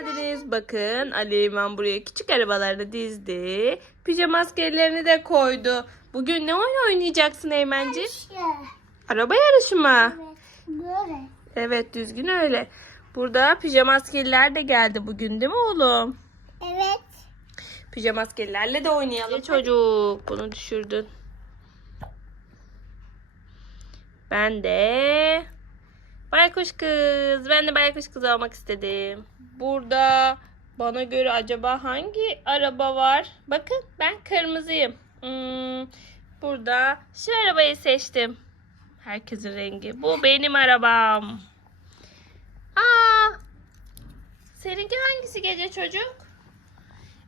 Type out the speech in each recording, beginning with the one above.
geldiniz. Bakın Ali Eymen buraya küçük arabalarını dizdi. Pijama maskelerini de koydu. Bugün ne oyun oynayacaksın Eymenci? İşte. Araba yarışı mı? Evet. Böyle. Evet düzgün öyle. Burada pijama askeriler de geldi bugün değil mi oğlum? Evet. Pijama askerlerle de oynayalım. Çocuk bunu düşürdün. Ben de baykuş kız. Ben de baykuş kız olmak istedim. Burada bana göre acaba hangi araba var? Bakın ben kırmızıyım. Hmm, burada şu arabayı seçtim. Herkesin rengi. Bu benim arabam. Aa! Seninki hangisi gece çocuk?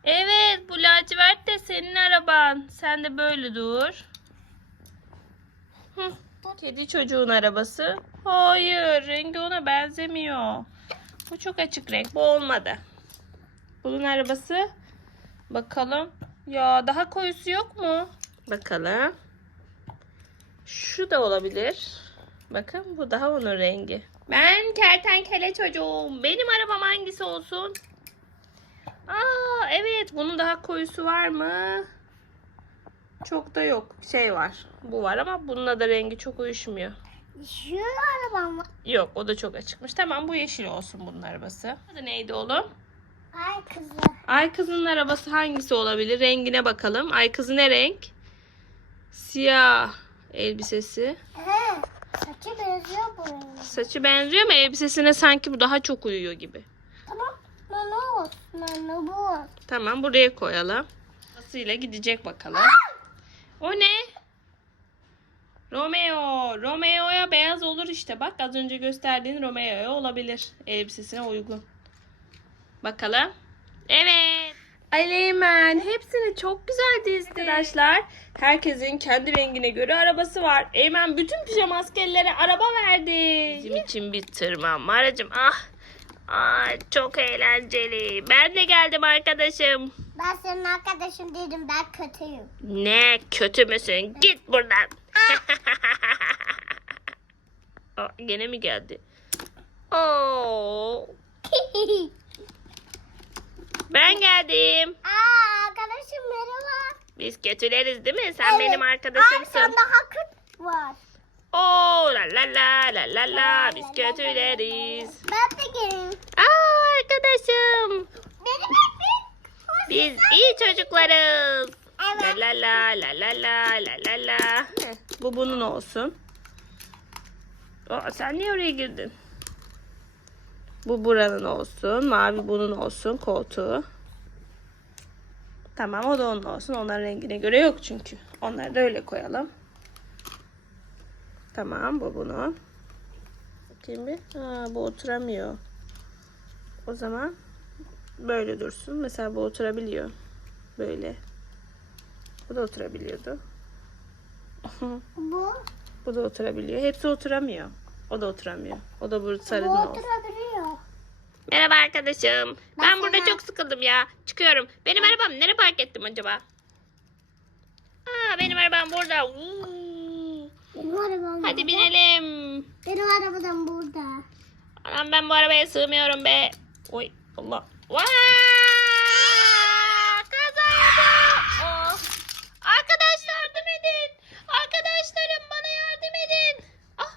Evet bu lacivert de senin araban. Sen de böyle dur. Hı, kedi çocuğun arabası. Hayır rengi ona benzemiyor. Bu çok açık renk. Bu olmadı. Bunun arabası. Bakalım. Ya daha koyusu yok mu? Bakalım. Şu da olabilir. Bakın bu daha onun rengi. Ben kertenkele çocuğum. Benim arabam hangisi olsun? Aa evet bunun daha koyusu var mı? Çok da yok. Şey var. Bu var ama bununla da rengi çok uyuşmuyor. Şu arabam var. Yok o da çok açıkmış. Tamam bu yeşil olsun bunun arabası. Adı neydi oğlum? Ay kızı. Ay kızının arabası hangisi olabilir? Rengine bakalım. Ay kızı ne renk? Siyah elbisesi. He. Saçı benziyor buraya. Saçı benziyor ama elbisesine sanki bu daha çok uyuyor gibi. Tamam. Nana olsun. Nana bu olsun. Tamam buraya koyalım. Nasıyla gidecek bakalım. O ne? Romeo. Romeo'ya beyaz olur işte. Bak az önce gösterdiğin Romeo'ya olabilir. Elbisesine uygun. Bakalım. Evet. Aleymen hepsini çok güzel dizdi. Arkadaşlar herkesin kendi rengine göre arabası var. Eymen bütün pijama askerlere araba verdi. Bizim için bir tırmanma aracım. Ah. Ay çok eğlenceli. Ben de geldim arkadaşım. Ben senin arkadaşın değilim. Ben kötüyüm. Ne kötü müsün? Git buradan. Aa, gene mi geldi? Oo, ben geldim. Aa arkadaşım merhaba. Biz kötüleriz değil mi? Sen Evet. benim Ay arkadaşımsın. sen daha kötü var. Oo la la la la la la biz kötüleriz. Ben de geleyim. Aa arkadaşım. Benim hepim. Biz iyi çocuklarız. La Evet. la la la la la la la la. Bu bunun olsun. Aa, sen niye oraya girdin? Bu buranın olsun. Mavi bunun olsun koltuğu. Tamam o da onun olsun. Onların rengine göre yok çünkü. Onları da öyle koyalım. Tamam bu bunun. Bakayım bir. Ha, bu oturamıyor. O zaman böyle dursun. Mesela bu oturabiliyor. Böyle. Bu da oturabiliyordu. Bu. Bu da oturabiliyor. Hepsi oturamıyor. O da oturamıyor. O da bu Bu sarının olsun. oturabiliyor. Merhaba arkadaşım. Ben, Ben burada çok sıkıldım ya. Çıkıyorum. Benim arabam nereye park ettim acaba? Aa benim arabam burada. Uuu. Benim arabam Hadi burada. binelim. Benim arabam burada. Anam ben bu arabaya sığmıyorum be. Oy Allah. Vaa! Kaza oldu. Oh. Arkadaşlar yardım edin. Arkadaşlarım bana yardım edin. Ah,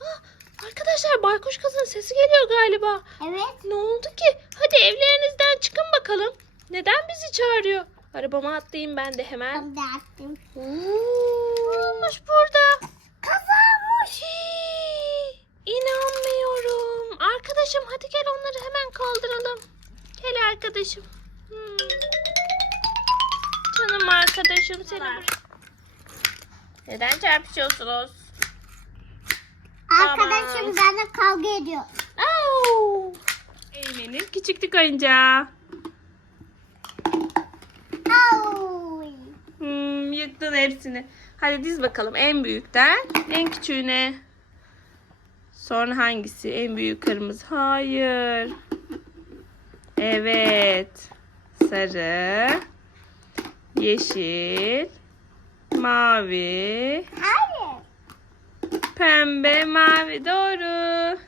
ah. Arkadaşlar baykuş kızın sesi geliyor galiba. Evet. Ne oldu ki? Hadi evlerinizden çıkın bakalım. Neden bizi çağırıyor? Arabama atlayayım ben de hemen. Ben de attım. Ne olmuş burada? Kazanmış. İnanmıyorum. Arkadaşım hadi gel onları hemen kaldıralım. Gel arkadaşım. Hmm. Canım arkadaşım seni Neden çarpışıyorsunuz? Arkadaşım benimle kavga ediyor. Au! Eymen'in küçüklük oyuncağı. Au. Hmm, yıktın hepsini. Hadi diz bakalım en büyükten en küçüğüne. Sonra hangisi? En büyük kırmızı. Hayır. Evet. Sarı. Yeşil. Mavi. Hayır. Pembe, mavi. Doğru.